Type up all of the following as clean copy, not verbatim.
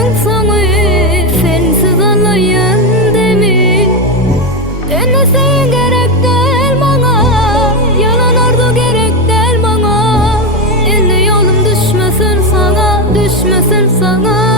Sevgimin sonu sensiz alayım demi. Dönmeseyin gerek değil bana, yalan arzu gerek değil bana. Endi yolum düşmesin sana, düşmesin sana.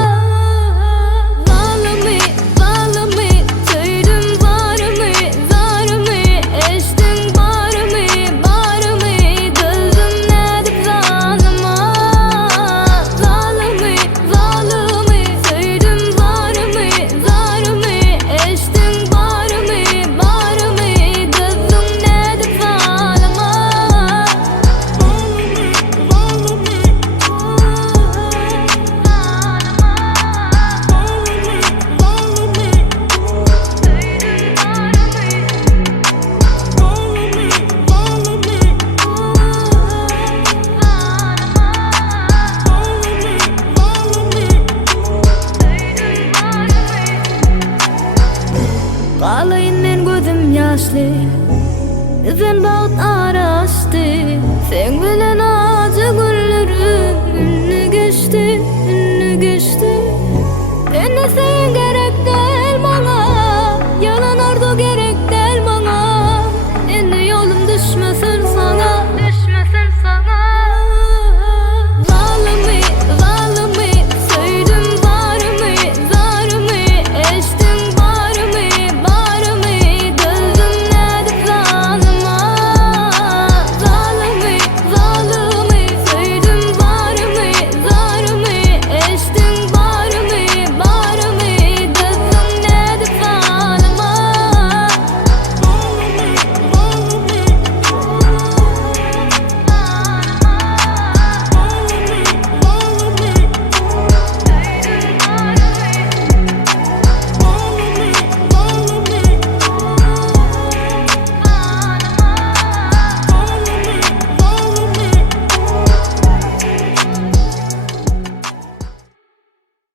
Ağlayın men gözüm yaşlı, sen bağıt araştı. Sen bilen acı günlerim ünlü geçti, ünlü geçti.